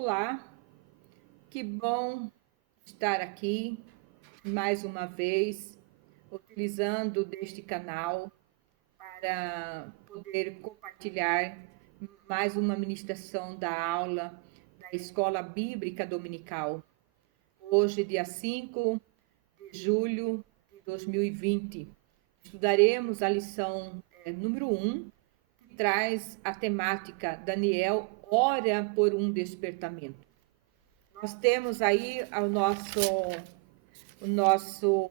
Olá, que bom estar aqui mais uma vez, utilizando deste canal para poder compartilhar mais uma ministração da aula da Escola Bíblica Dominical. Hoje, dia 5 de julho de 2020, estudaremos a lição número 1, que traz a temática Daniel ora por um despertamento. Nós temos aí o nosso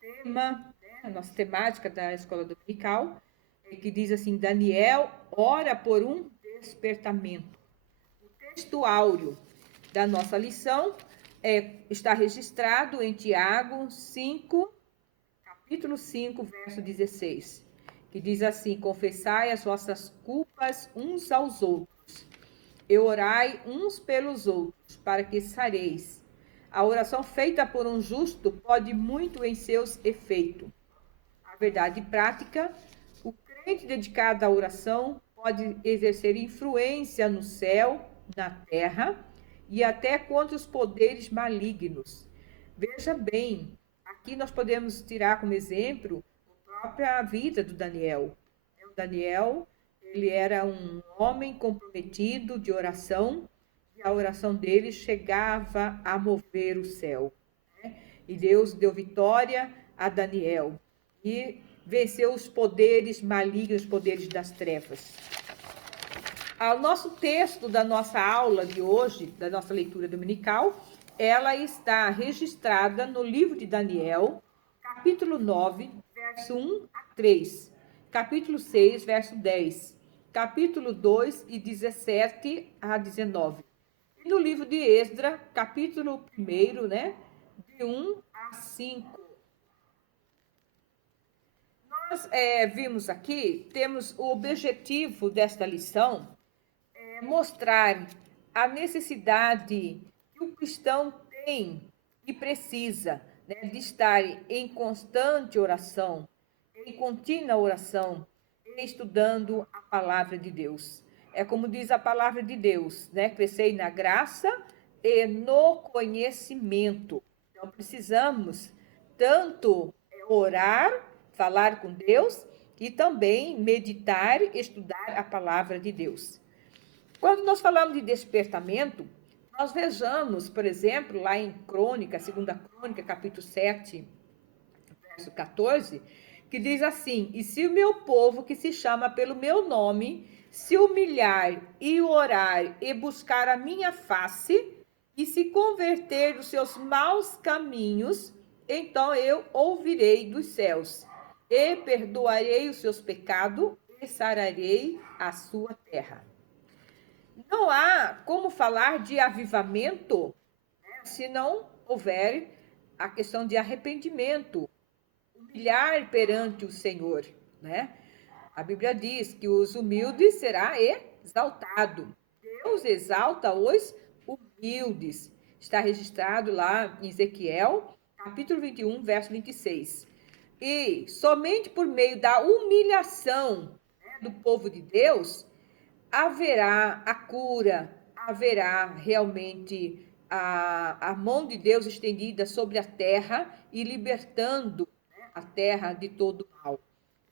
tema, né, a nossa temática da escola dominical, que diz assim: Daniel ora por um despertamento. O texto áureo da nossa lição está registrado em Tiago 5, capítulo 5, verso 16, que diz assim: confessai as vossas culpas uns aos outros e orai uns pelos outros, para que sareis. A oração feita por um justo pode muito em seus efeitos. A verdade prática, o crente dedicado à oração pode exercer influência no céu, na terra e até contra os poderes malignos. Veja bem, aqui nós podemos tirar como exemplo a própria vida do Daniel. O Daniel, ele era um homem comprometido de oração, e a oração dele chegava a mover o céu, né? E Deus deu vitória a Daniel e venceu os poderes malignos, os poderes das trevas. O nosso texto da nossa aula de hoje, da nossa leitura dominical, ela está registrada no livro de Daniel, capítulo 9, verso 1 a 3, capítulo 6, verso 10, capítulo 2 e 17 a 19. E no livro de Esdra, capítulo 1, né, de 1 a 5. Nós vimos aqui, temos o objetivo desta lição, mostrar a necessidade que o cristão tem e precisa, né, de estar em constante oração, em contínua oração, estudando a palavra de Deus. É como diz a palavra de Deus, né? Crescei na graça e no conhecimento. Então precisamos tanto orar, falar com Deus e também meditar, estudar a palavra de Deus. Quando nós falamos de despertamento, nós vejamos, por exemplo, lá em Crônica, 2ª Crônica, capítulo 7, verso 14, que diz assim: e se o meu povo, que se chama pelo meu nome, se humilhar e orar e buscar a minha face, e se converter dos seus maus caminhos, então eu ouvirei dos céus, e perdoarei os seus pecados, e sararei a sua terra. Não há como falar de avivamento, né, se não houver a questão de arrependimento, humilhar perante o Senhor, né? A Bíblia diz que os humildes será exaltado. Deus exalta os humildes. Está registrado lá em Ezequiel, capítulo 21, verso 26. E somente por meio da humilhação, né, do povo de Deus, haverá a cura, haverá realmente a mão de Deus estendida sobre a terra e libertando, né, a terra de todo mal.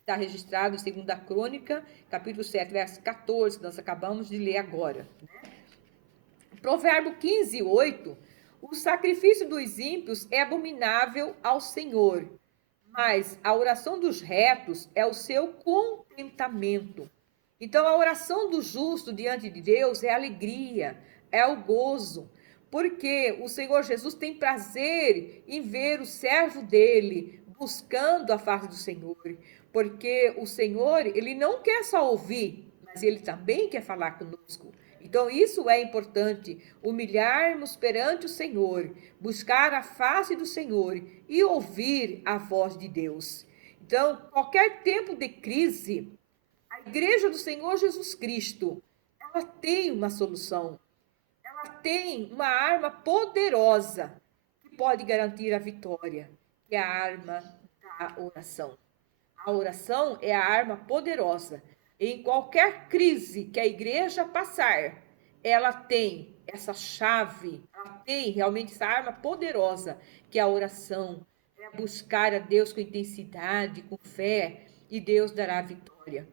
Está registrado em 2ª Crônica, capítulo 7, verso 14, nós acabamos de ler agora, né? Provérbio 15, 8, o sacrifício dos ímpios é abominável ao Senhor, mas a oração dos retos é o seu contentamento. Então, a oração do justo diante de Deus é a alegria, é o gozo, porque o Senhor Jesus tem prazer em ver o servo dele buscando a face do Senhor, porque o Senhor, ele não quer só ouvir, mas ele também quer falar conosco. Então, isso é importante, humilharmos perante o Senhor, buscar a face do Senhor e ouvir a voz de Deus. Então, qualquer tempo de crise, a Igreja do Senhor Jesus Cristo, ela tem uma solução, ela tem uma arma poderosa que pode garantir a vitória, que é a arma da oração. A oração é a arma poderosa. Em qualquer crise que a igreja passar, ela tem essa chave, ela tem realmente essa arma poderosa, que é a oração, é buscar a Deus com intensidade, com fé, e Deus dará a vitória.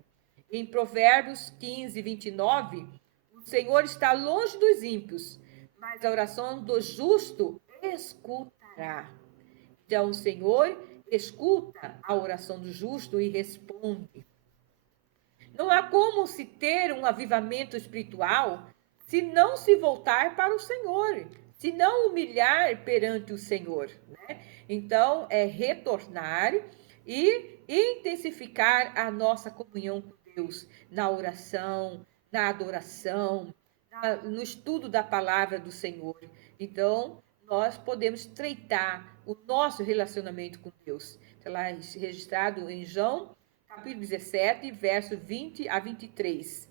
Em Provérbios 15, 29, o Senhor está longe dos ímpios, mas a oração do justo escutará. Então, o Senhor escuta a oração do justo e responde. Não há como se ter um avivamento espiritual se não se voltar para o Senhor, se não humilhar perante o Senhor, né? Então, é retornar e intensificar a nossa comunhão com Deus na oração, na adoração, no estudo da palavra do Senhor. Então, nós podemos estreitar o nosso relacionamento com Deus. Está lá registrado em João, capítulo 17, verso 20 a 23.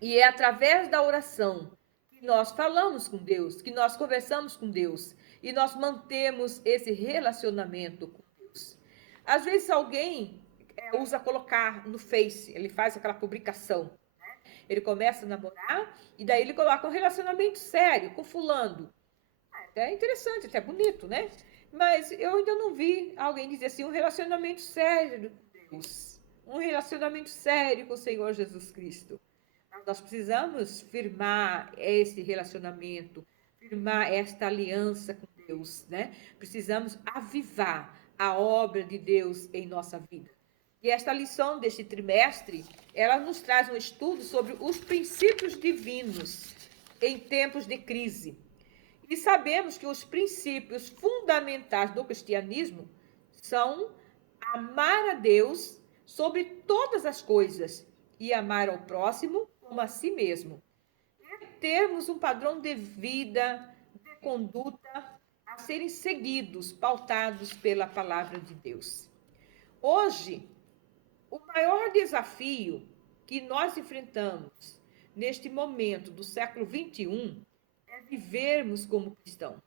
E é através da oração que nós falamos com Deus, que nós conversamos com Deus e nós mantemos esse relacionamento com Deus. Às vezes alguém usa colocar no Face, ele faz aquela publicação, né? Ele começa a namorar e daí ele coloca um relacionamento sério com fulano. É interessante, até bonito, né? Mas eu ainda não vi alguém dizer assim, um relacionamento sério com Deus, um relacionamento sério com o Senhor Jesus Cristo. Nós precisamos firmar esse relacionamento, firmar esta aliança com Deus, né? Precisamos avivar a obra de Deus em nossa vida. E esta lição deste trimestre, ela nos traz um estudo sobre os princípios divinos em tempos de crise. E sabemos que os princípios fundamentais do cristianismo são amar a Deus sobre todas as coisas e amar ao próximo como a si mesmo. E termos um padrão de vida, de conduta a serem seguidos, pautados pela palavra de Deus. Hoje, o maior desafio que nós enfrentamos neste momento do século 21 é vivermos como cristãos.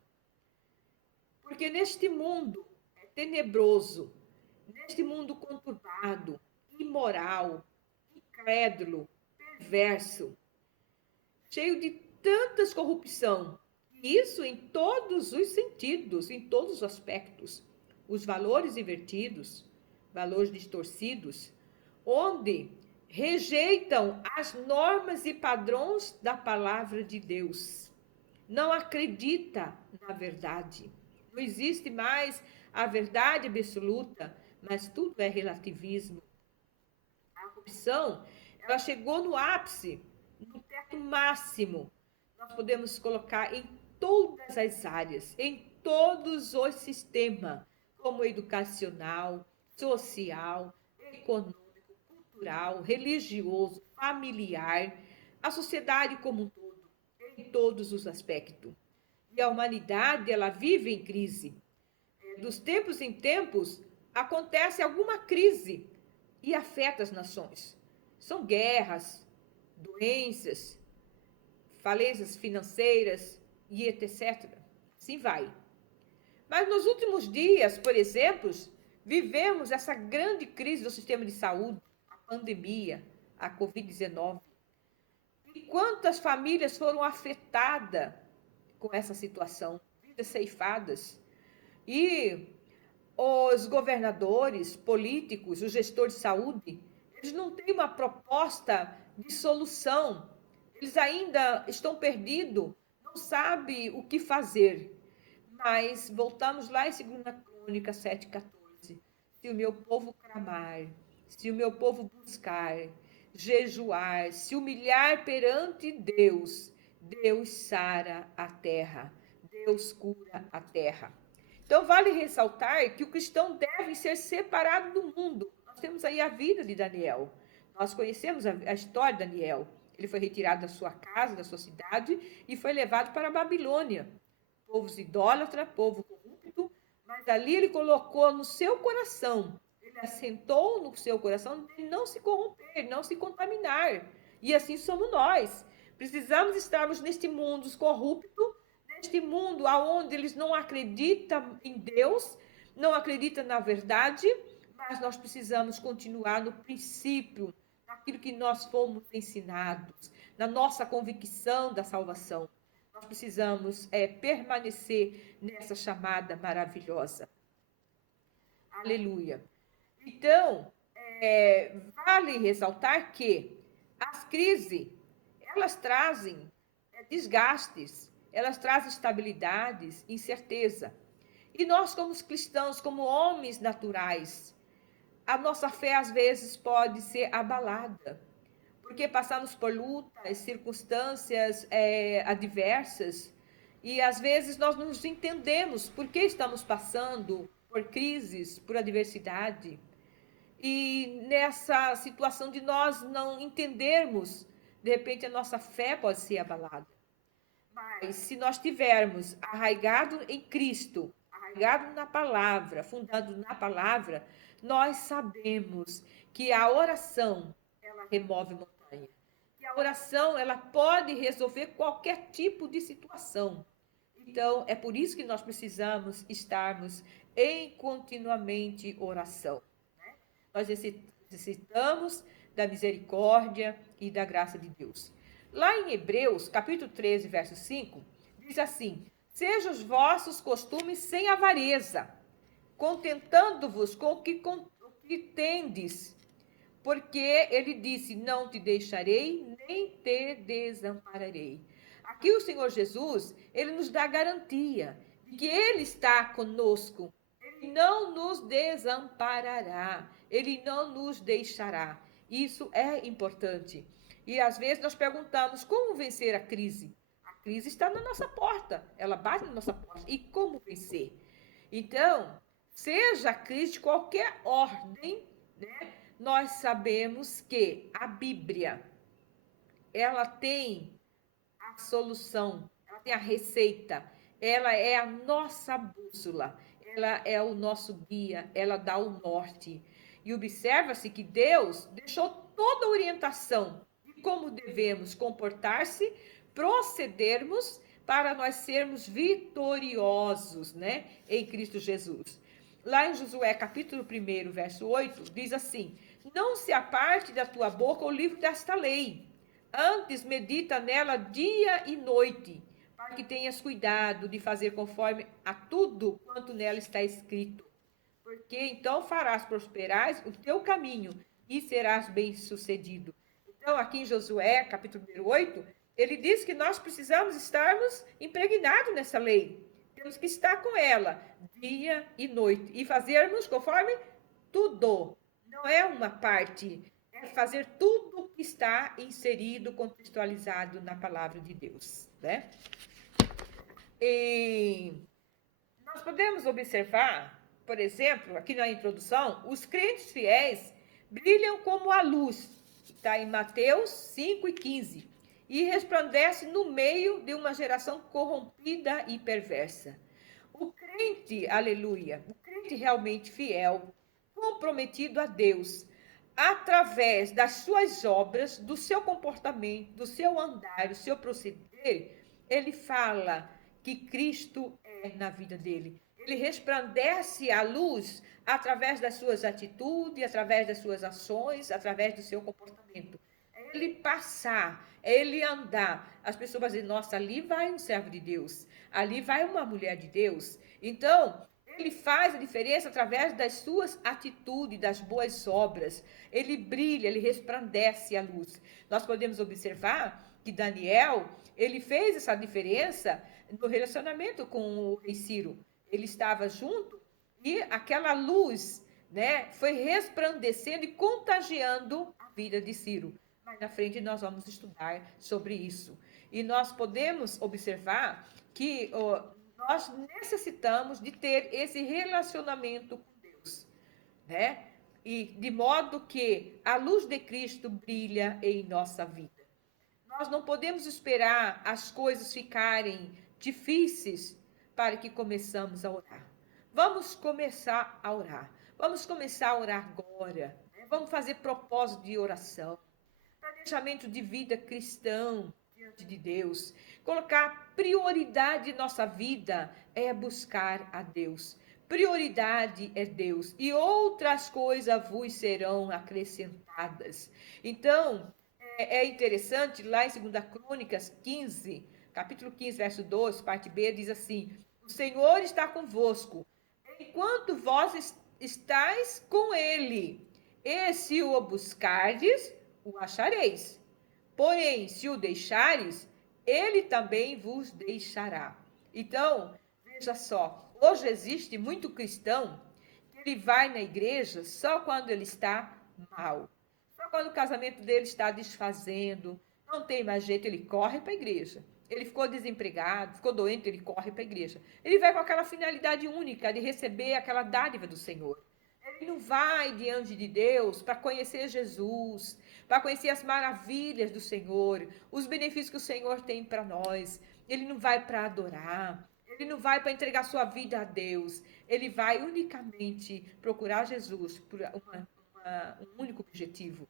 Porque neste mundo tenebroso, neste mundo conturbado, imoral, incrédulo, perverso, cheio de tantas corrupção, e isso em todos os sentidos, em todos os aspectos, os valores invertidos, valores distorcidos, onde rejeitam as normas e padrões da palavra de Deus. Não acredita na verdade. Não existe mais a verdade absoluta, mas tudo é relativismo. A corrupção, ela chegou no ápice, no teto máximo. Nós podemos colocar em todas as áreas, em todos os sistemas, como educacional, social, econômico, cultural, religioso, familiar, a sociedade como um todo, em todos os aspectos. E a humanidade, ela vive em crise. Dos tempos em tempos, acontece alguma crise e afeta as nações. São guerras, doenças, falências financeiras e etc. Assim vai. Mas nos últimos dias, por exemplo, vivemos essa grande crise do sistema de saúde, a pandemia, a Covid-19. E quantas famílias foram afetadas com essa situação, vidas ceifadas. E os governadores, políticos, os gestores de saúde, eles não têm uma proposta de solução. Eles ainda estão perdidos, não sabem o que fazer. Mas voltamos lá em 2 Crônicas 7,14. Se o meu povo clamar, se o meu povo buscar, jejuar, se humilhar perante Deus, Deus sara a terra, Deus cura a terra. Então, vale ressaltar que o cristão deve ser separado do mundo. Nós temos aí a vida de Daniel. Nós conhecemos a história de Daniel. Ele foi retirado da sua casa, da sua cidade, e foi levado para a Babilônia. Povos idólatras, povo corrupto, mas ali ele colocou no seu coração, ele assentou no seu coração de não se corromper, não se contaminar. E assim somos nós. Precisamos estarmos neste mundo corrupto, neste mundo onde eles não acreditam em Deus, não acreditam na verdade, mas nós precisamos continuar no princípio, naquilo que nós fomos ensinados, na nossa convicção da salvação. Nós precisamos permanecer nessa chamada maravilhosa. Aleluia. Então, vale ressaltar que as crises, elas trazem desgastes, elas trazem estabilidades, incerteza. E nós, como cristãos, como homens naturais, a nossa fé às vezes pode ser abalada, porque passamos por lutas, circunstâncias adversas, e às vezes nós não nos entendemos por que estamos passando por crises, por adversidade. E nessa situação de nós não entendermos, de repente a nossa fé pode ser abalada. Mas se nós tivermos arraigado em Cristo, arraigado na palavra, fundado na palavra, nós sabemos que a oração, ela remove montanha. Que a oração, ela pode resolver qualquer tipo de situação. Então, é por isso que nós precisamos estarmos em continuamente oração. Nós necessitamos da misericórdia e da graça de Deus. Lá em Hebreus, capítulo 13, verso 5, diz assim: sejam os vossos costumes sem avareza, contentando-vos com o que tendes, porque ele disse, não te deixarei, nem te desampararei. Aqui o Senhor Jesus, ele nos dá garantia de que ele está conosco, ele não nos desamparará, ele não nos deixará. Isso é importante. E às vezes nós perguntamos como vencer a crise. A crise está na nossa porta, ela bate na nossa porta. E como vencer? Então, seja a crise de qualquer ordem, né? Nós sabemos que a Bíblia, ela tem a solução, ela tem a receita, ela é a nossa bússola, ela é o nosso guia, ela dá o norte. E observa-se que Deus deixou toda a orientação de como devemos comportar-se, procedermos para nós sermos vitoriosos, né, em Cristo Jesus. Lá em Josué, capítulo 1, verso 8, diz assim: não se aparte da tua boca o livro desta lei, antes medita nela dia e noite, para que tenhas cuidado de fazer conforme a tudo quanto nela está escrito. Porque então farás prosperar o teu caminho e serás bem-sucedido. Então, aqui em Josué, capítulo 8, ele diz que nós precisamos estarmos impregnados nessa lei. Temos que estar com ela dia e noite e fazermos conforme tudo. Não é uma parte, é fazer tudo que está inserido, contextualizado na palavra de Deus, né? E nós podemos observar, por exemplo, aqui na introdução, os crentes fiéis brilham como a luz, está em Mateus 5:15, e resplandece no meio de uma geração corrompida e perversa. O crente, aleluia, o crente realmente fiel, comprometido a Deus, através das suas obras, do seu comportamento, do seu andar, do seu proceder, ele fala que Cristo é na vida dele. Ele resplandece a luz através das suas atitudes, através das suas ações, através do seu comportamento. É ele passar, é ele andar. As pessoas dizem, nossa, ali vai um servo de Deus, ali vai uma mulher de Deus. Então, ele faz a diferença através das suas atitudes, das boas obras. Ele brilha, ele resplandece a luz. Nós podemos observar que Daniel, ele fez essa diferença no relacionamento com o rei Ciro. Ele estava junto e aquela luz, né, foi resplandecendo e contagiando a vida de Ciro. Mas na frente nós vamos estudar sobre isso. E nós podemos observar que nós necessitamos de ter esse relacionamento com Deus, né? E de modo que a luz de Cristo brilha em nossa vida. Nós não podemos esperar as coisas ficarem difíceis para que começamos a orar. Vamos começar a orar. Vamos começar a orar agora. Vamos fazer propósito de oração. Planejamento de vida cristão diante de Deus. Colocar prioridade em nossa vida é buscar a Deus. Prioridade é Deus. E outras coisas vos serão acrescentadas. Então, É interessante, lá em 2 Crônicas 15, capítulo 15, verso 2, parte B, diz assim: o Senhor está convosco, enquanto vós estáis com ele, e se o buscardes, o achareis. Porém, se o deixares, ele também vos deixará. Então, veja só, hoje existe muito cristão que ele vai na igreja só quando ele está mal. Só quando o casamento dele está desfazendo, não tem mais jeito, ele corre para a igreja. Ele ficou desempregado, ficou doente, ele corre para a igreja. Ele vai com aquela finalidade única de receber aquela dádiva do Senhor. Ele não vai diante de Deus para conhecer Jesus, para conhecer as maravilhas do Senhor, os benefícios que o Senhor tem para nós. Ele não vai para adorar, ele não vai para entregar sua vida a Deus. Ele vai unicamente procurar Jesus por um único objetivo.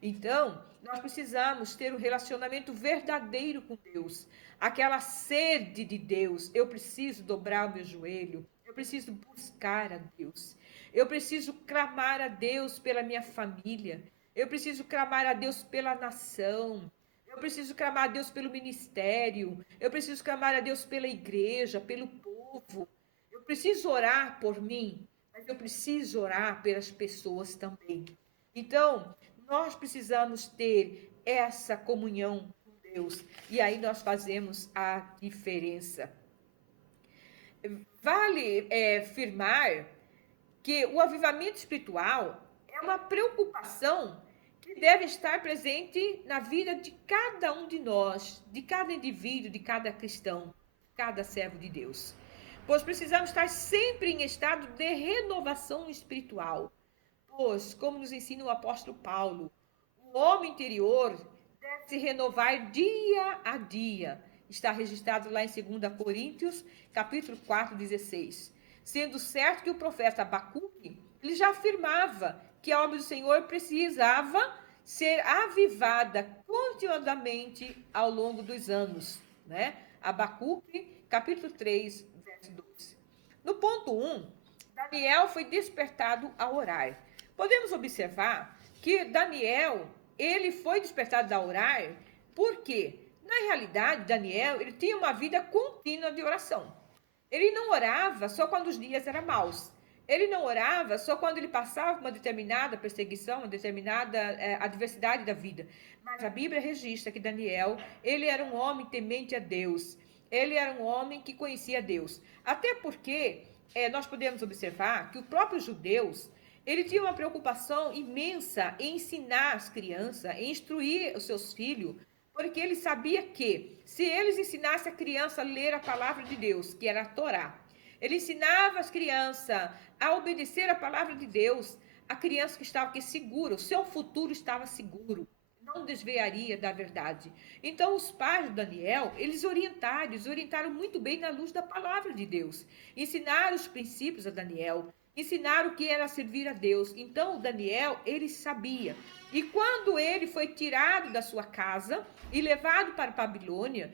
Então, nós precisamos ter um relacionamento verdadeiro com Deus, aquela sede de Deus. Eu preciso dobrar o meu joelho, eu preciso buscar a Deus, eu preciso clamar a Deus pela minha família, eu preciso clamar a Deus pela nação, eu preciso clamar a Deus pelo ministério, eu preciso clamar a Deus pela igreja, pelo povo. Eu preciso orar por mim, mas eu preciso orar pelas pessoas também. Então, nós precisamos ter essa comunhão com Deus. E aí nós fazemos a diferença. Vale afirmar que o avivamento espiritual é uma preocupação que deve estar presente na vida de cada um de nós, de cada indivíduo, de cada cristão, cada servo de Deus. Pois precisamos estar sempre em estado de renovação espiritual. Pois, como nos ensina o apóstolo Paulo, o homem interior deve se renovar dia a dia. Está registrado lá em 2 Coríntios, capítulo 4, 16. Sendo certo que o profeta Abacuque, ele já afirmava que a obra do Senhor precisava ser avivada continuadamente ao longo dos anos, né? Abacuque, capítulo 3, verso 2. No ponto 1, Daniel foi despertado a orar. Podemos observar que Daniel, ele foi despertado a orar porque, na realidade, Daniel, ele tinha uma vida contínua de oração. Ele não orava só quando os dias eram maus. Ele não orava só quando ele passava uma determinada perseguição, uma determinada adversidade da vida. Mas a Bíblia registra que Daniel, ele era um homem temente a Deus. Ele era um homem que conhecia Deus. Até porque nós podemos observar que os próprios judeus, ele tinha uma preocupação imensa em ensinar as crianças, em instruir os seus filhos, porque ele sabia que, se eles ensinassem a criança a ler a palavra de Deus, que era a Torá, ele ensinava as crianças a obedecer a palavra de Deus, a criança que estava segura, o seu futuro estava seguro, não desviaria da verdade. Então, os pais de Daniel, eles orientaram muito bem na luz da palavra de Deus, ensinaram os princípios a Daniel, ensinaram o que era servir a Deus. Então, Daniel, ele sabia. E quando ele foi tirado da sua casa e levado para a Babilônia,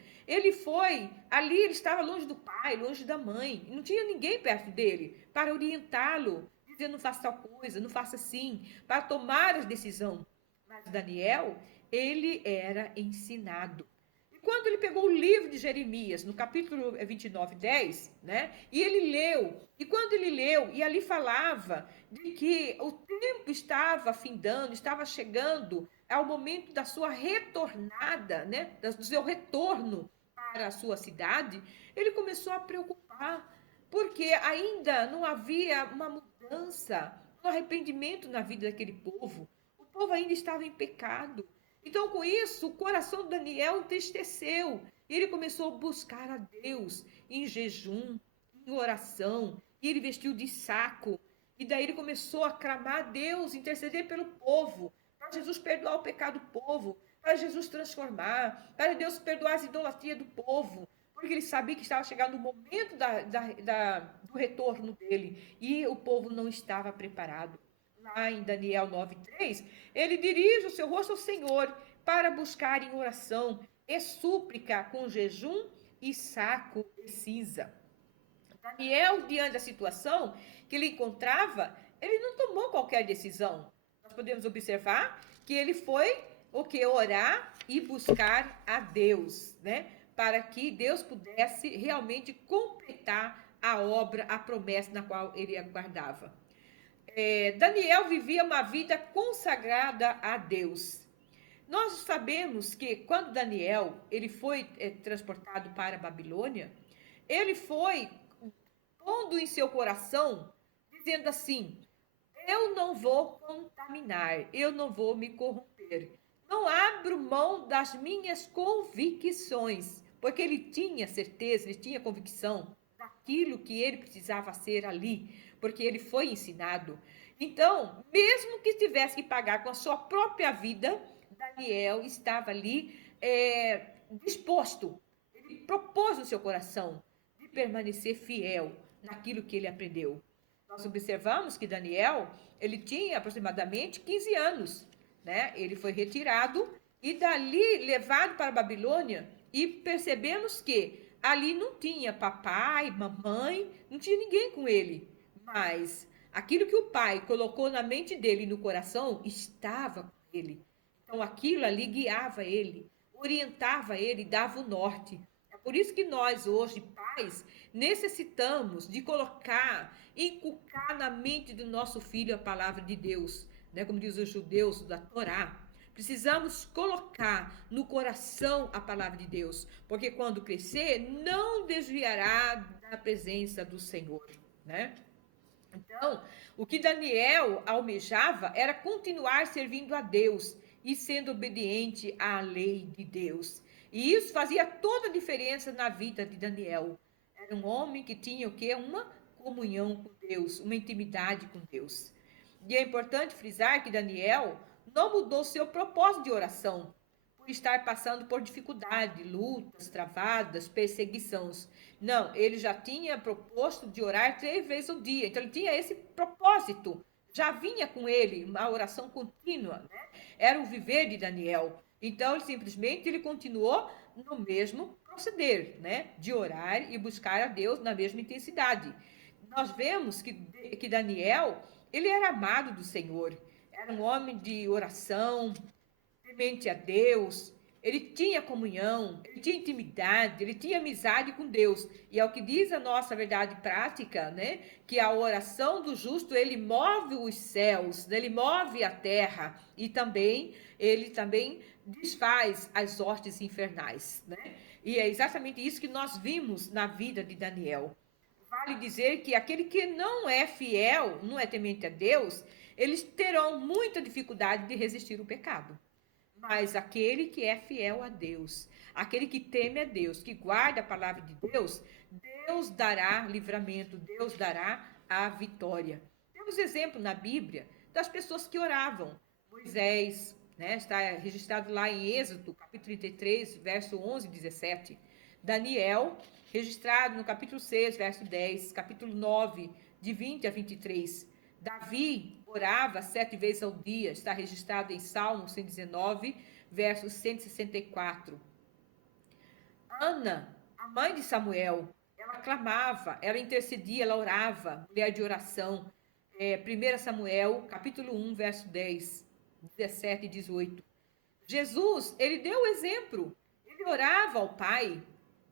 ali ele estava longe do pai, longe da mãe, não tinha ninguém perto dele para orientá-lo, dizendo não faça tal coisa, não faça assim, para tomar a decisão. Mas Daniel, ele era ensinado. E quando ele pegou o livro de Jeremias, no capítulo 29, 10, né? E ele leu, e quando ele leu, e ali falava de que o tempo estava findando, estava chegando ao momento da sua retornada, né? Do seu retorno para a sua cidade, ele começou a preocupar, porque ainda não havia uma mudança, um arrependimento na vida daquele povo. O povo ainda estava em pecado. Então, com isso, o coração de Daniel entristeceu. Ele começou a buscar a Deus em jejum, em oração. E ele vestiu de saco. E daí ele começou a clamar a Deus, interceder pelo povo, para Jesus perdoar o pecado do povo, para Jesus transformar, para Deus perdoar as idolatrias do povo. Porque ele sabia que estava chegando o momento do retorno dele. E o povo não estava preparado. Lá em Daniel 9:3, ele dirige o seu rosto ao Senhor para buscar em oração e súplica com jejum e saco de cinza. Daniel, diante da situação que ele encontrava, ele não tomou qualquer decisão. Nós podemos observar que ele foi o que? Orar e buscar a Deus, né? Para que Deus pudesse realmente completar a obra, a promessa na qual ele aguardava. Daniel vivia uma vida consagrada a Deus. Nós sabemos que quando Daniel ele foi transportado para a Babilônia, ele foi pondo em seu coração, dizendo assim: eu não vou contaminar, eu não vou me corromper, não abro mão das minhas convicções, porque ele tinha certeza, ele tinha convicção daquilo que ele precisava ser ali, porque ele foi ensinado. Então, mesmo que tivesse que pagar com a sua própria vida, Daniel estava ali disposto, ele propôs no seu coração de permanecer fiel naquilo que ele aprendeu. Nós observamos que Daniel, ele tinha aproximadamente 15 anos, né? Ele foi retirado e dali levado para a Babilônia e percebemos que ali não tinha papai, mamãe, não tinha ninguém com ele, mas aquilo que o pai colocou na mente dele e no coração estava com ele. Então aquilo ali guiava ele, orientava ele, dava o norte. É por isso que nós hoje, pais, necessitamos de colocar, inculcar na mente do nosso filho a palavra de Deus, né? Como diz os judeus da Torá. Precisamos colocar no coração a palavra de Deus, porque quando crescer, não desviará da presença do Senhor, né? Então, o que Daniel almejava era continuar servindo a Deus e sendo obediente à lei de Deus. E isso fazia toda a diferença na vida de Daniel. Era um homem que tinha o quê? Uma comunhão com Deus, uma intimidade com Deus. E é importante frisar que Daniel não mudou seu propósito de oração por estar passando por dificuldade, lutas, travadas, perseguições. Não, ele já tinha proposto de orar 3 vezes ao dia. Então ele tinha esse propósito. Já vinha com ele uma oração contínua, né? Era o viver de Daniel. Então ele simplesmente ele continuou no mesmo proceder, né? De orar e buscar a Deus na mesma intensidade. Nós vemos que Daniel, ele era amado do Senhor. Era um homem de oração, temente a Deus, ele tinha comunhão, ele tinha intimidade, ele tinha amizade com Deus. E é o que diz a nossa verdade prática, né? Que a oração do justo, ele move os céus, ele move a terra e também, ele também desfaz as hostes infernais, né? E é exatamente isso que nós vimos na vida de Daniel. Vale dizer que aquele que não é fiel, não é temente a Deus, eles terão muita dificuldade de resistir ao pecado. Mas aquele que é fiel a Deus, aquele que teme a Deus, que guarda a palavra de Deus, Deus dará livramento, Deus dará a vitória. Temos exemplo na Bíblia das pessoas que oravam. Moisés, né, está registrado lá em Êxodo, capítulo 33, verso 11 e 17. Daniel, registrado no capítulo 6, verso 10, capítulo 9, de 20 a 23. Davi orava 7 vezes ao dia, está registrado em Salmo 119, verso 164. Ana, a mãe de Samuel, ela clamava, ela intercedia, ela orava, mulher de oração. 1 Samuel, capítulo 1, verso 10, 17 e 18. Jesus, ele deu o exemplo, ele orava ao Pai,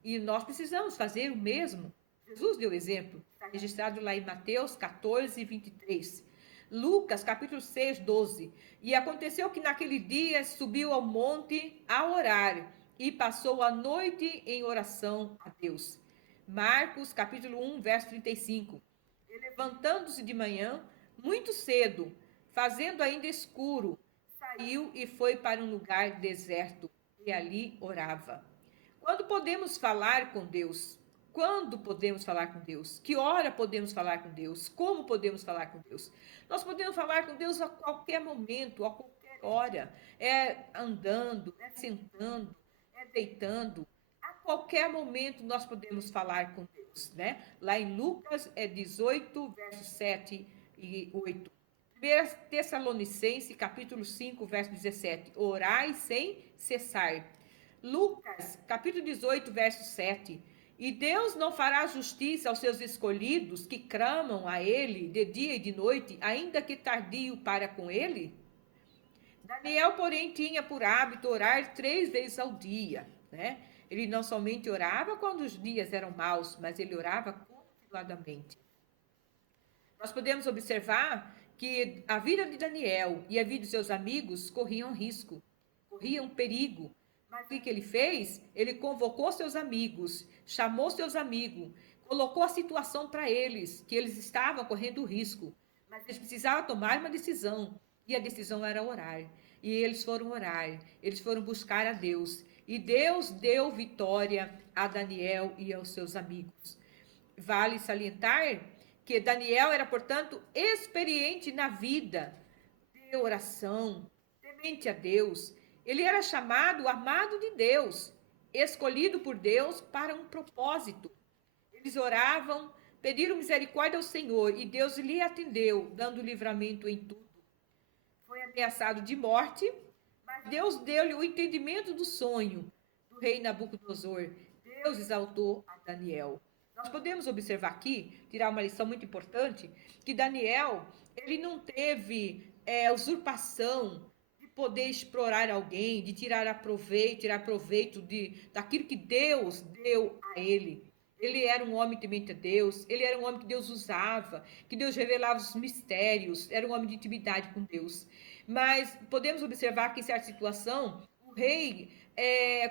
e nós precisamos fazer o mesmo. Jesus deu exemplo, está registrado lá em Mateus 14, 23. Lucas, capítulo 6, 12. E aconteceu que naquele dia subiu ao monte a orar e passou a noite em oração a Deus. Marcos, capítulo 1, verso 35. E levantando-se de manhã, muito cedo, fazendo ainda escuro, saiu e foi para um lugar deserto e ali orava. Quando podemos falar com Deus? Quando podemos falar com Deus? Que hora podemos falar com Deus? Como podemos falar com Deus? Nós podemos falar com Deus a qualquer momento, a qualquer hora. É andando, é sentando, é deitando. A qualquer momento nós podemos falar com Deus, né? Lá em Lucas 18, versos 7 e 8. 1 Tessalonicenses, capítulo 5, verso 17. Orai sem cessar. Lucas, capítulo 18, verso 7. E Deus não fará justiça aos seus escolhidos que clamam a Ele de dia e de noite, ainda que tardio para com Ele? Daniel, porém, tinha por hábito orar 3 vezes ao dia, né? Ele não somente orava quando os dias eram maus, mas ele orava continuadamente. Nós podemos observar que a vida de Daniel e a vida de seus amigos corriam risco, corriam perigo. Mas o que ele fez? Ele convocou seus amigos, chamou seus amigos, colocou a situação para eles, que eles estavam correndo risco, mas eles precisavam tomar uma decisão, e a decisão era orar. E eles foram orar, eles foram buscar a Deus, e Deus deu vitória a Daniel e aos seus amigos. Vale salientar que Daniel era, portanto, experiente na vida de oração, temente a Deus. Ele era chamado amado de Deus, escolhido por Deus para um propósito. Eles oravam, pediram misericórdia ao Senhor e Deus lhe atendeu, dando livramento em tudo. Foi ameaçado de morte, mas Deus deu-lhe o entendimento do sonho do rei Nabucodonosor. Deus exaltou a Daniel. Nós podemos observar aqui, tirar uma lição muito importante, que Daniel, ele não teve usurpação de poder explorar alguém, de tirar proveito daquilo que Deus deu a ele. Ele era um homem temente a Deus, ele era um homem que Deus usava, que Deus revelava os mistérios, era um homem de intimidade com Deus. Mas podemos observar que em certa situação, o rei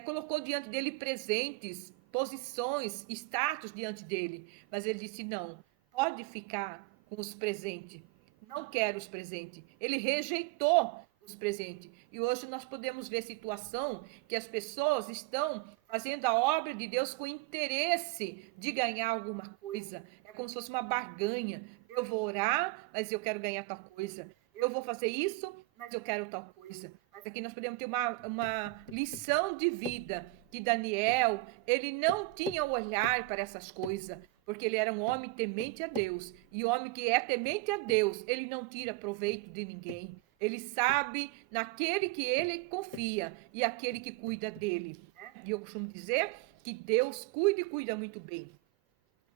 colocou diante dele presentes, posições, status diante dele. Mas ele disse, não, pode ficar com os presentes. Não quero os presentes. Ele rejeitou os presentes. E hoje nós podemos ver situação que as pessoas estão fazendo a obra de Deus com interesse de ganhar alguma coisa. É como se fosse uma barganha. Eu vou orar, mas eu quero ganhar tal coisa. Eu vou fazer isso, mas eu quero tal coisa. Mas aqui nós podemos ter uma lição de vida, que Daniel, ele não tinha olhar para essas coisas, porque ele era um homem temente a Deus. E o homem que é temente a Deus, ele não tira proveito de ninguém. Ele sabe naquele que ele confia e aquele que cuida dele. E eu costumo dizer que Deus cuida e cuida muito bem.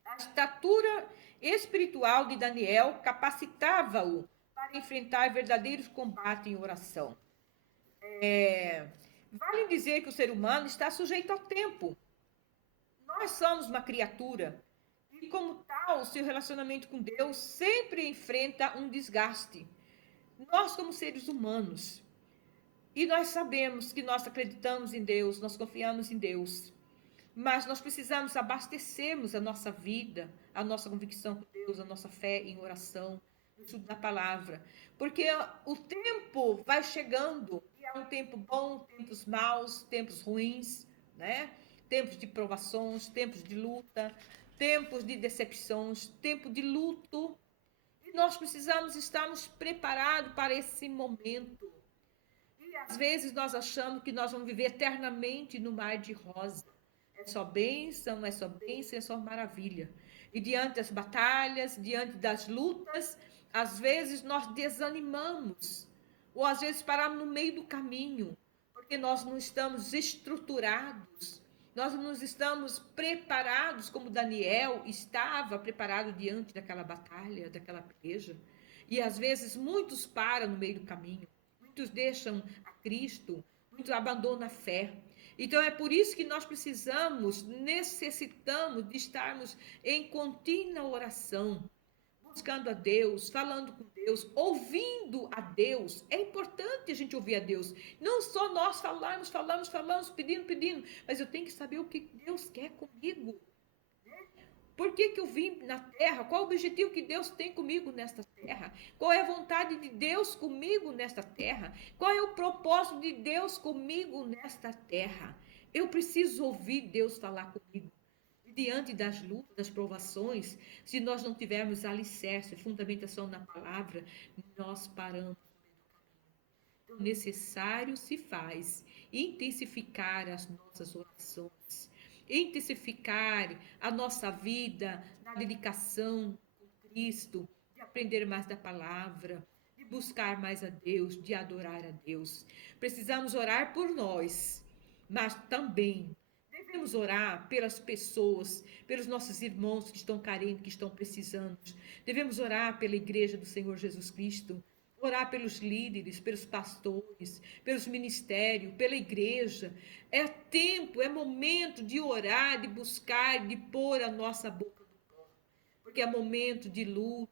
A estatura espiritual de Daniel capacitava-o para enfrentar verdadeiros combates em oração. Vale dizer que o ser humano está sujeito ao tempo. Nós somos uma criatura e, como tal, o seu relacionamento com Deus sempre enfrenta um desgaste. Nós, como seres humanos, e nós sabemos que nós acreditamos em Deus, nós confiamos em Deus, mas nós precisamos abastecermos a nossa vida, a nossa convicção com Deus, a nossa fé em oração, no estudo da palavra, porque o tempo vai chegando, e é um tempo bom, tempos maus, tempos ruins, né? Tempos de provações, tempos de luta, tempos de decepções, tempo de luto, e nós precisamos estarmos preparados para esse momento. E às vezes nós achamos que nós vamos viver eternamente no mar de rosa. É só bênção, é só maravilha. E diante das batalhas, diante das lutas, às vezes nós desanimamos, ou às vezes paramos no meio do caminho, porque nós não estamos estruturados, nós não estamos preparados como Daniel estava preparado diante daquela batalha, daquela peleja. E às vezes muitos param no meio do caminho, muitos deixam a Cristo, muitos abandonam a fé. Então é por isso que nós necessitamos de estarmos em contínua oração, buscando a Deus, falando com Deus, ouvindo a Deus. É importante a gente ouvir a Deus. Não só nós falamos, pedindo, mas eu tenho que saber o que Deus quer comigo. Por que eu vim na terra? Qual o objetivo que Deus tem comigo nesta terra? Qual é a vontade de Deus comigo nesta terra? Qual é o propósito de Deus comigo nesta terra? Eu preciso ouvir Deus falar comigo. Diante das lutas, das provações, se nós não tivermos alicerce, fundamentação na palavra, nós paramos. Então, necessário se faz intensificar as nossas orações, intensificar a nossa vida na dedicação com Cristo, de aprender mais da palavra, de buscar mais a Deus, de adorar a Deus. Precisamos orar por nós, mas também devemos orar pelas pessoas, pelos nossos irmãos que estão carentes, que estão precisando. Devemos orar pela igreja do Senhor Jesus Cristo. orar pelos líderes, pelos pastores, pelos ministérios, pela igreja. É tempo, é momento de orar, de buscar, de pôr a nossa boca no pó. Porque é momento de luta,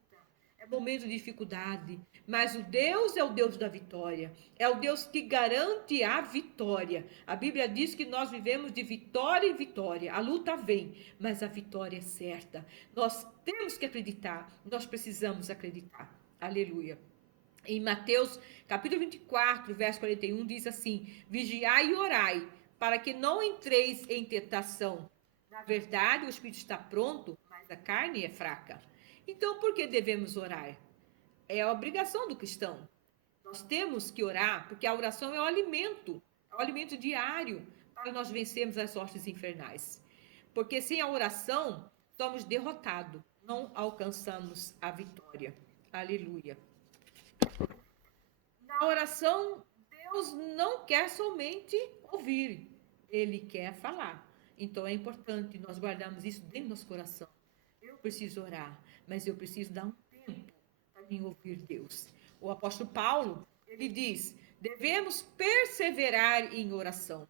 é momento de dificuldade. Mas o Deus é o Deus da vitória. É o Deus que garante a vitória. A Bíblia diz que nós vivemos de vitória em vitória. A luta vem, mas a vitória é certa. Nós temos que acreditar, nós precisamos acreditar. Aleluia. Em Mateus capítulo 24, verso 41, diz assim: vigiai e orai, para que não entreis em tentação. Na verdade, o espírito está pronto, mas a carne é fraca. Então, por que devemos orar? É a obrigação do cristão. Nós temos que orar, porque a oração é o alimento diário para nós vencermos as sortes infernais. Porque sem a oração, somos derrotados, não alcançamos a vitória. Aleluia. Na oração, Deus não quer somente ouvir, Ele quer falar. Então é importante nós guardarmos isso dentro do nosso coração. Eu preciso orar, mas eu preciso dar um tempo para mim ouvir Deus. O apóstolo Paulo, ele diz, devemos perseverar em oração.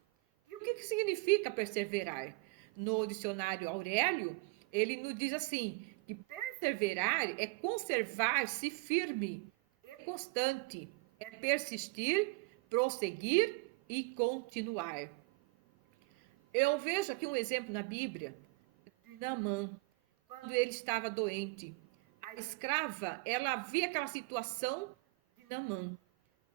E o que significa perseverar? No dicionário Aurélio, ele nos diz assim, que perseverar é conservar-se firme e constante, é persistir, prosseguir e continuar. Eu vejo aqui um exemplo na Bíblia de Naamã, quando ele estava doente. A escrava, ela via aquela situação de Naamã,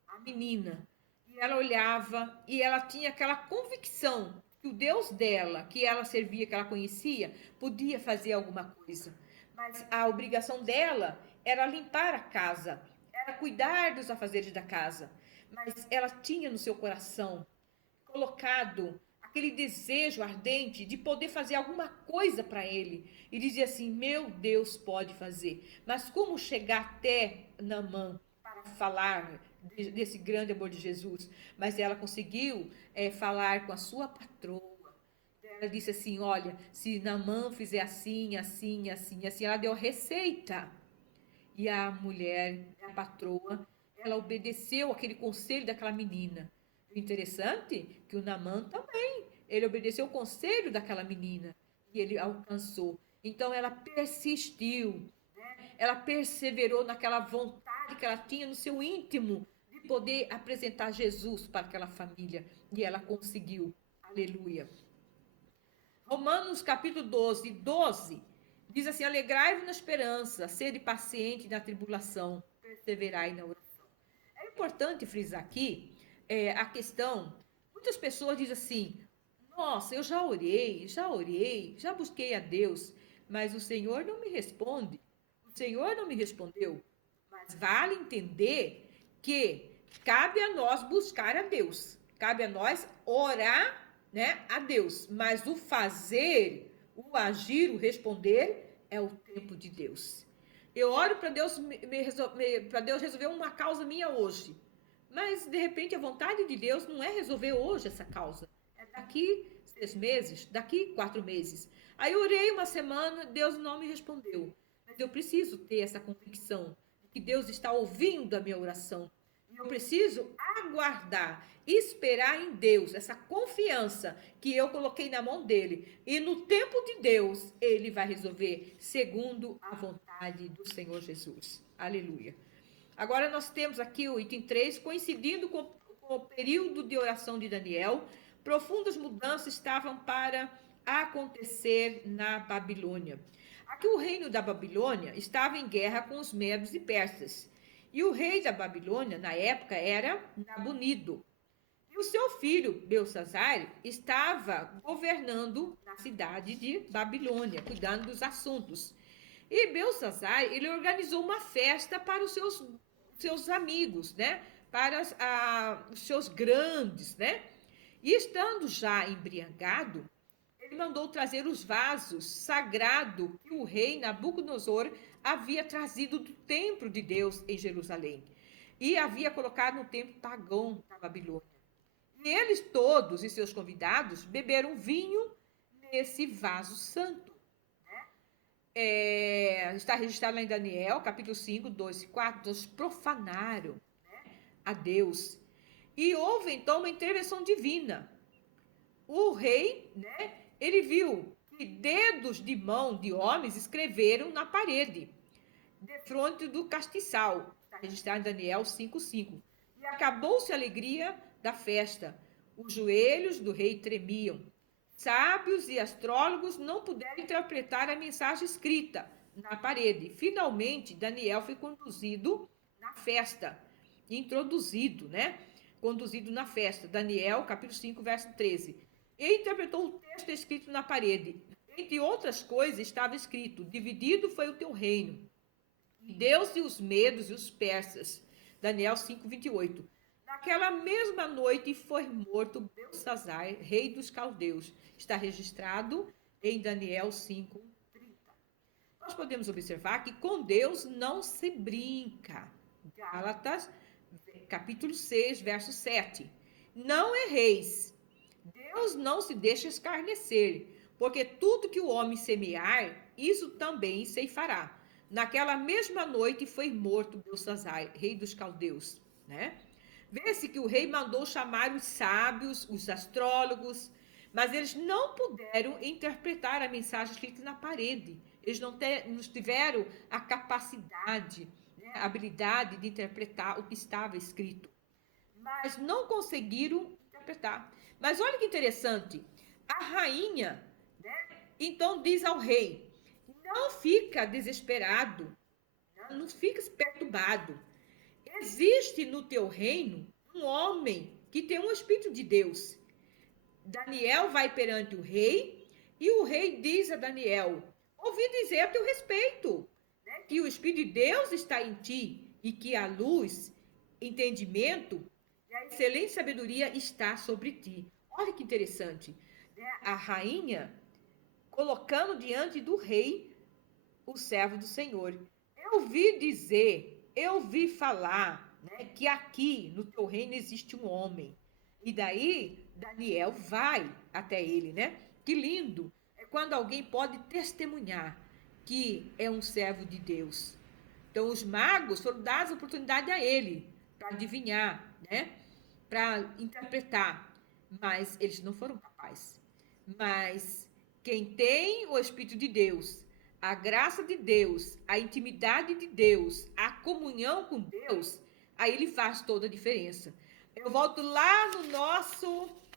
a menina, e ela olhava e ela tinha aquela convicção que o Deus dela, que ela servia, que ela conhecia, podia fazer alguma coisa. Mas a obrigação dela era limpar a casa, era cuidar dos afazeres da casa. Mas ela tinha no seu coração colocado aquele desejo ardente de poder fazer alguma coisa para ele. E dizia assim, meu Deus pode fazer. Mas como chegar até Naamã para falar desse grande amor de Jesus? Mas ela conseguiu falar com a sua patroa. Ela disse assim, olha, se Naamã fizer assim, assim, assim, assim, ela deu a receita. E a mulher, a patroa, ela obedeceu aquele conselho daquela menina. O interessante é que o Naamã também, ele obedeceu o conselho daquela menina e ele alcançou. Então ela persistiu, né? Ela perseverou naquela vontade que ela tinha no seu íntimo de poder apresentar Jesus para aquela família e ela conseguiu. Aleluia. Romanos capítulo 12 diz assim, alegrai-vos na esperança, sede paciente na tribulação, perseverai na oração. É importante frisar aqui a questão, muitas pessoas dizem assim, nossa, eu já orei, já busquei a Deus, mas o Senhor não me responde, o Senhor não me respondeu. Mas vale entender que cabe a nós buscar a Deus, cabe a nós orar, né, a Deus, mas o fazer, o agir, o responder é o tempo de Deus. Eu oro para Deus para Deus resolver uma causa minha hoje, mas de repente a vontade de Deus não é resolver hoje essa causa, é daqui 6 meses, daqui 4 meses. Aí eu orei uma semana, Deus não me respondeu, mas eu preciso ter essa convicção de que Deus está ouvindo a minha oração. Eu preciso aguardar, esperar em Deus, essa confiança que eu coloquei na mão dele. E no tempo de Deus, ele vai resolver segundo a vontade do Senhor Jesus. Aleluia. Agora nós temos aqui o item 3, coincidindo com o período de oração de Daniel, profundas mudanças estavam para acontecer na Babilônia. Aqui o reino da Babilônia estava em guerra com os medos e persas. E o rei da Babilônia, na época, era Nabonido. E o seu filho, Belsazar, estava governando na cidade de Babilônia, cuidando dos assuntos. E Belsazar, ele organizou uma festa para os seus amigos, né? Para os seus grandes, né? E estando já embriagado, ele mandou trazer os vasos sagrados que o rei Nabucodonosor havia trazido do templo de Deus em Jerusalém e havia colocado no templo pagão da Babilônia. E eles todos e seus convidados beberam vinho nesse vaso santo. está registrado lá em Daniel, capítulo 5, 2 e 4, eles profanaram a Deus. E houve, então, uma intervenção divina. O rei, né, ele viu que dedos de mão de homens escreveram na parede, defronte do castiçal. Está registrado em Daniel 5:5. E acabou-se a alegria da festa. Os joelhos do rei tremiam. Sábios e astrólogos não puderam interpretar a mensagem escrita na parede. Finalmente, Daniel foi conduzido na festa. Introduzido, né? Conduzido na festa. Daniel, capítulo 5, verso 13. E interpretou o texto escrito na parede. Entre outras coisas, estava escrito: dividido foi o teu reino. Deu-se os medos e os persas. Daniel 5:28. Naquela mesma noite foi morto Belsazar, rei dos caldeus. Está registrado em Daniel 5:30. Nós podemos observar que com Deus não se brinca. Gálatas, capítulo 6, verso 7. Não erreis. Deus não se deixa escarnecer, porque tudo que o homem semear, isso também ceifará. Naquela mesma noite foi morto Belsazar, rei dos caldeus, né? Vê-se que o rei mandou chamar os sábios, os astrólogos, mas eles não puderam interpretar a mensagem escrita na parede. Eles não tiveram a capacidade, né, a habilidade de interpretar o que estava escrito. Mas não conseguiram interpretar. Mas olha que interessante. A rainha, né, então diz ao rei: não fica desesperado, não fica perturbado. Existe no teu reino um homem que tem um Espírito de Deus. Daniel vai perante o rei e o rei diz a Daniel: ouvi dizer a teu respeito, né, que o Espírito de Deus está em ti e que a luz, entendimento e a excelente sabedoria está sobre ti. Olha que interessante, né? A rainha colocando diante do rei o servo do Senhor. Eu vi dizer, eu vi falar, né, que aqui no teu reino existe um homem. E daí Daniel vai até ele, né? Que lindo é quando alguém pode testemunhar que é um servo de Deus. Então os magos foram dados a oportunidade a ele para adivinhar, né? Para interpretar, mas eles não foram capazes. Mas quem tem o Espírito de Deus, a graça de Deus, a intimidade de Deus, a comunhão com Deus, aí ele faz toda a diferença. Eu volto lá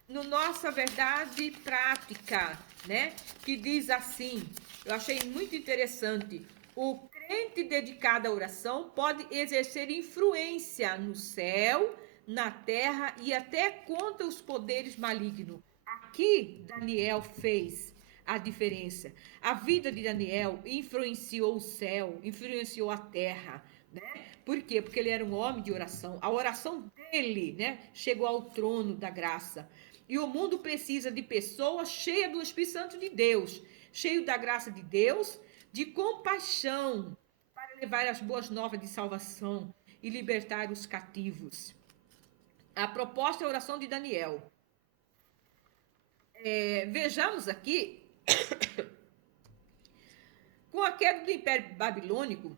no nossa verdade prática, né? Que diz assim, eu achei muito interessante. O crente dedicado à oração pode exercer influência no céu, na terra e até contra os poderes malignos. Aqui Daniel fez a diferença. A vida de Daniel influenciou o céu, influenciou a terra, né? Por quê? Porque ele era um homem de oração. A oração dele, né, chegou ao trono da graça. E o mundo precisa de pessoas cheias do Espírito Santo de Deus, cheio da graça de Deus, de compaixão, para levar as boas novas de salvação e libertar os cativos. A proposta é a oração de Daniel. Vejamos aqui, com a queda do Império Babilônico,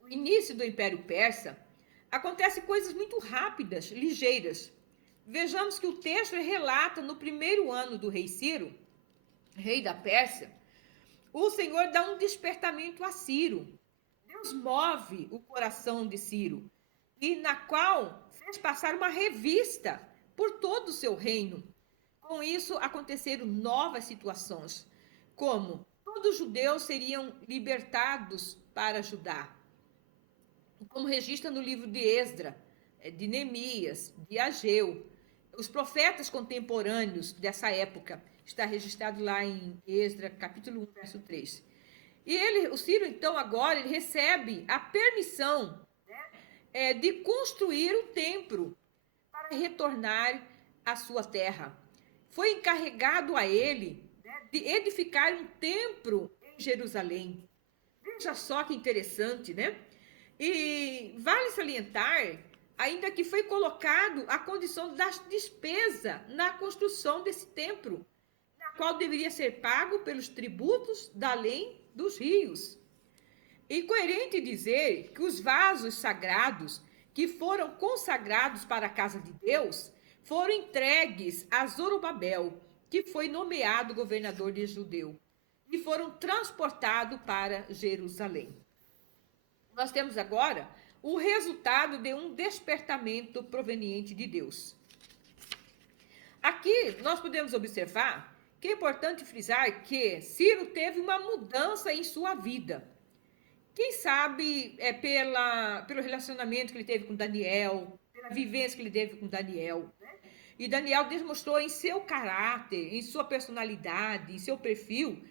o início do Império Persa, acontecem coisas muito rápidas, ligeiras. Vejamos que o texto relata no primeiro ano do rei Ciro, rei da Pérsia, o Senhor dá um despertamento a Ciro. Deus move o coração de Ciro, e na qual fez passar uma revista por todo o seu reino. Com isso, aconteceram novas situações, como todos os judeus seriam libertados para Judá, como registra no livro de Esdra, de Neemias, de Ageu. Os profetas contemporâneos dessa época, está registrado lá em Esdra, capítulo 1, verso 3. E o Ciro, então, agora, ele recebe a permissão, né, de construir o templo para retornar à sua terra. Foi encarregado a ele, né, de edificar um templo em Jerusalém. Veja só que interessante, né? E vale salientar, ainda que foi colocado a condição da despesa na construção desse templo, na qual deveria ser pago pelos tributos da além dos rios. Incoerente dizer que os vasos sagrados que foram consagrados para a casa de Deus foram entregues a Zorobabel, que foi nomeado governador de Judeu, e foram transportados para Jerusalém. Nós temos agora o resultado de um despertamento proveniente de Deus. Aqui nós podemos observar que é importante frisar que Ciro teve uma mudança em sua vida. Quem sabe pelo relacionamento que ele teve com Daniel, pela vivência que ele teve com Daniel. E Daniel demonstrou em seu caráter, em sua personalidade, em seu perfil,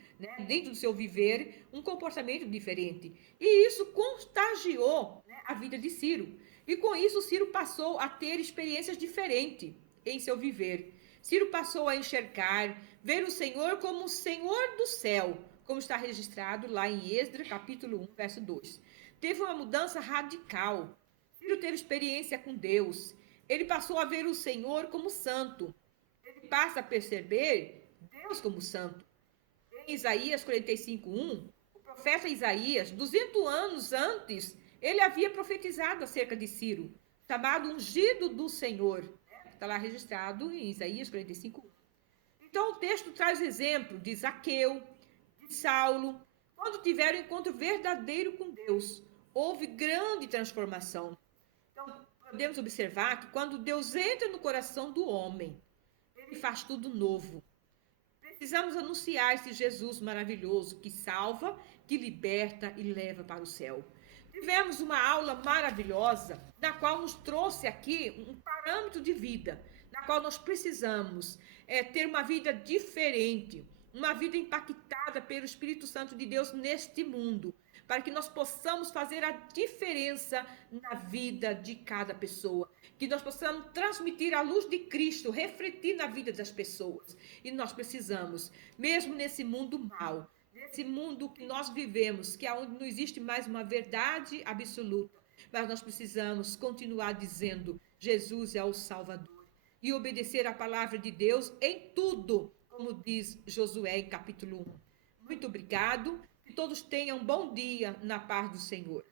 dentro do seu viver, um comportamento diferente. E isso contagiou a vida de Ciro. E com isso, Ciro passou a ter experiências diferentes em seu viver. Ciro passou a enxergar, ver o Senhor como o Senhor do céu, como está registrado lá em Esdras, capítulo 1, verso 2. Teve uma mudança radical. Ciro teve experiência com Deus. Ele passou a ver o Senhor como santo. Ele passa a perceber Deus como santo. Em Isaías 45:1, o profeta Isaías, 200 anos antes, ele havia profetizado acerca de Ciro, chamado ungido do Senhor. Está lá registrado em Isaías 45:1. Então o texto traz exemplo de Zaqueu, de Saulo, quando tiveram um encontro verdadeiro com Deus. Houve grande transformação. Então, podemos observar que quando Deus entra no coração do homem, ele faz tudo novo. Precisamos anunciar esse Jesus maravilhoso que salva, que liberta e leva para o céu. Tivemos uma aula maravilhosa, na qual nos trouxe aqui um parâmetro de vida, na qual nós precisamos ter uma vida diferente, uma vida impactada pelo Espírito Santo de Deus neste mundo, para que nós possamos fazer a diferença na vida de cada pessoa, que nós possamos transmitir a luz de Cristo, refletir na vida das pessoas. E nós precisamos, mesmo nesse mundo mau, nesse mundo que nós vivemos, que é onde não existe mais uma verdade absoluta, mas nós precisamos continuar dizendo: Jesus é o Salvador, e obedecer a palavra de Deus em tudo, como diz Josué em capítulo 1. Muito obrigado. Que todos tenham um bom dia na paz do Senhor.